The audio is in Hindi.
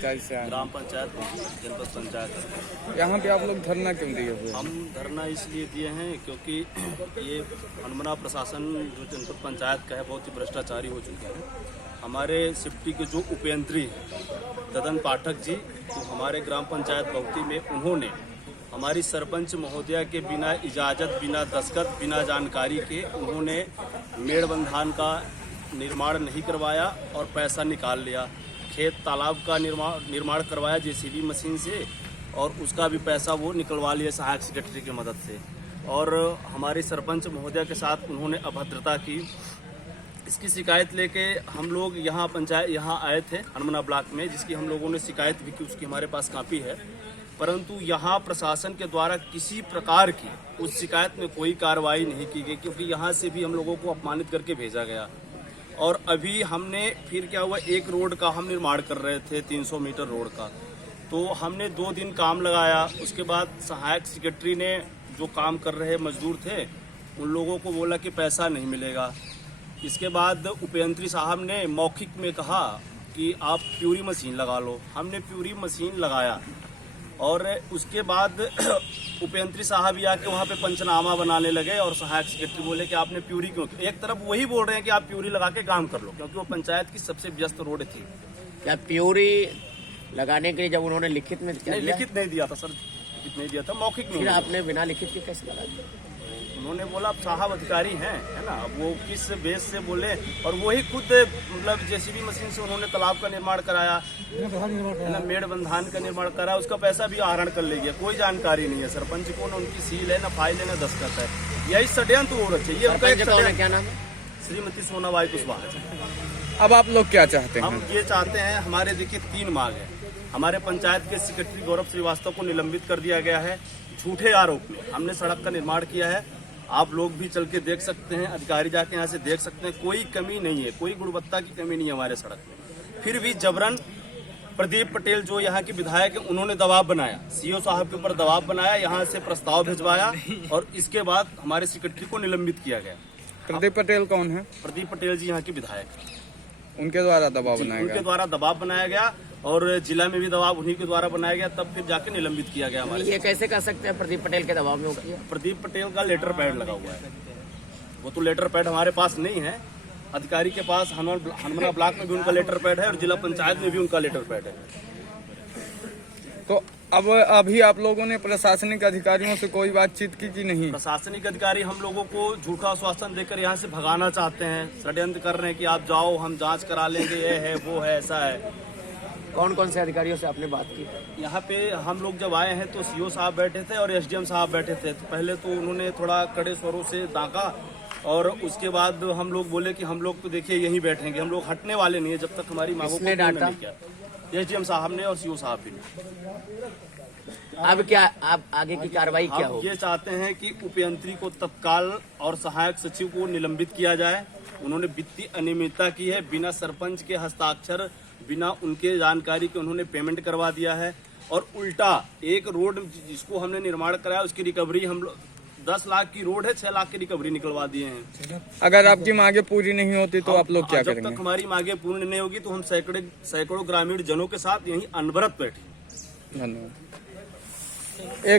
ग्राम पंचायत जनपद पंचायत। यहाँ पे आप लोग धरना क्यों दिए हुए? हम धरना इसलिए दिए हैं क्योंकि ये हनुमाना प्रशासन जो जनपद पंचायत का है बहुत ही भ्रष्टाचारी हो चुका है। हमारे सिफ्टी के जो उपयंत्री हैं ददन पाठक जी, तो हमारे ग्राम पंचायत बहुती में उन्होंने हमारी सरपंच महोदया के बिना इजाज़त, बिना दस्तखत, बिना जानकारी के उन्होंने मेड़बंधान का निर्माण नहीं करवाया और पैसा निकाल लिया। खेत तालाब का निर्माण करवाया जेसीबी मशीन से और उसका भी पैसा वो निकलवा लिया सहायक सेक्रेटरी की मदद से। और हमारी सरपंच महोदया के साथ उन्होंने अभद्रता की। इसकी शिकायत लेके हम लोग यहाँ आए थे हनुमाना ब्लॉक में, जिसकी हम लोगों ने शिकायत भी की, उसकी हमारे पास कापी है। परंतु यहाँ प्रशासन के द्वारा किसी प्रकार की उस शिकायत में कोई कार्रवाई नहीं की गई, क्योंकि यहाँ से भी हम लोगों को अपमानित करके भेजा गया। और अभी हमने फिर क्या हुआ, एक रोड का हम निर्माण कर रहे थे 300 मीटर रोड का, तो हमने 2 दिन काम लगाया। उसके बाद सहायक सेक्रेटरी ने जो काम कर रहे मजदूर थे उन लोगों को बोला कि पैसा नहीं मिलेगा। इसके बाद उपयंत्री साहब ने मौखिक में कहा कि आप प्यूरी मशीन लगा लो। हमने प्यूरी मशीन लगाया और उसके बाद उपयंत्री साहब ही आके वहाँ पे पंचनामा बनाने लगे और सहायक सेक्रेटरी बोले कि आपने प्यूरी क्यों की? एक तरफ वही बोल रहे हैं कि आप प्यूरी लगा के काम कर लो, क्योंकि वो पंचायत की सबसे व्यस्त रोड थी। क्या प्यूरी लगाने के लिए जब उन्होंने लिखित में लिखित नहीं दिया था सर, लिखित नहीं दिया था, मौखिक में। फिर आपने बिना लिखित के कैसे लगा दिया? उन्होंने बोला आप साहब अधिकारी हैं, है ना, अब वो किस बेस से बोले। और वही खुद मतलब जेसीबी मशीन से उन्होंने तालाब का निर्माण कराया, है ना, मेड़बंधान का निर्माण कराया, उसका पैसा भी आहरण कर ले गया। कोई जानकारी नहीं है सरपंच को, न उनकी सील है, न फाइल है, न दस्तखत है। यही षड्यंत्र हो रहा है। ये उनका एक षड्यंत्र। क्या नाम है? श्रीमती सोनाबाई कुशवाहा। अब आप लोग क्या चाहते हैं? हम ये चाहते हैं, हमारे देखिए 3 मांग है। हमारे पंचायत के सेक्रेटरी गौरव श्रीवास्तव को निलंबित कर दिया गया है झूठे आरोप में। हमने सड़क का निर्माण किया है, आप लोग भी चल के देख सकते हैं, अधिकारी जाके यहाँ से देख सकते हैं, कोई कमी नहीं है, कोई गुणवत्ता की कमी नहीं है हमारे सड़क में। फिर भी जबरन प्रदीप पटेल जो यहाँ के विधायक हैं उन्होंने दबाव बनाया, सीओ साहब के ऊपर दबाव बनाया, यहाँ से प्रस्ताव भिजवाया और इसके बाद हमारे सेक्रेटरी को निलंबित किया गया। प्रदीप पटेल कौन है? प्रदीप पटेल जी यहाँ के विधायक, उनके द्वारा दबाव बनाया गया। उनके द्वारा दबाव बनाया गया और जिला में भी दबाव उन्हीं के द्वारा बनाया गया, तब फिर जाके निलंबित किया गया हमारे। ये कैसे कह सकते हैं प्रदीप पटेल के दबाव में हो गया? प्रदीप पटेल का लेटर पैड लगा हुआ है, वो तो लेटर पैड हमारे पास नहीं है। अधिकारी के पास हनुमाना ब्लॉक में भी उनका लेटर पैड है और जिला पंचायत में भी उनका लेटर पैड है। तो अब अभी आप लोगों ने प्रशासनिक अधिकारियों से कोई बातचीत की कि नहीं? प्रशासनिक अधिकारी हम लोगों को झूठा आश्वासन देकर यहाँ से भगाना चाहते हैं, षड्यंत्र कर रहे हैं कि आप जाओ, हम जांच करा लेंगे, ये है वो है, ऐसा है। कौन कौन से अधिकारियों से आपने बात की? यहाँ पे हम लोग जब आए हैं तो सीओ साहब बैठे थे और एसडीएम साहब बैठे थे। तो पहले तो उन्होंने थोड़ा कड़े स्वरों से दागा और उसके बाद हम लोग बोले कि हम लोग तो देखिए यहीं बैठेंगे, हम लोग हटने वाले नहीं है जब तक हमारी मांगों को पूर्ण नहीं किया। एसडीएम साहब ने और सीओ साहब भी ने। अब क्या आप आगे की कार्रवाई क्या हो? ये चाहते हैं कि उपयंत्री को तत्काल और सहायक सचिव को निलंबित किया जाए। उन्होंने वित्तीय अनियमितता की है, बिना सरपंच के हस्ताक्षर, बिना उनके जानकारी के उन्होंने पेमेंट करवा दिया है। और उल्टा एक रोड जिसको हमने निर्माण कराया उसकी रिकवरी हम लोग 10 लाख की रोड है, 6 लाख की रिकवरी निकलवा दिए हैं। अगर आपकी मांगे पूरी नहीं होती तो आप लोग क्या करेंगे? जब तक हमारी मांगे पूर्ण नहीं होगी तो हम सैकड़ों ग्रामीण जनों के साथ यहीं अनवरत बैठे। धन्यवाद।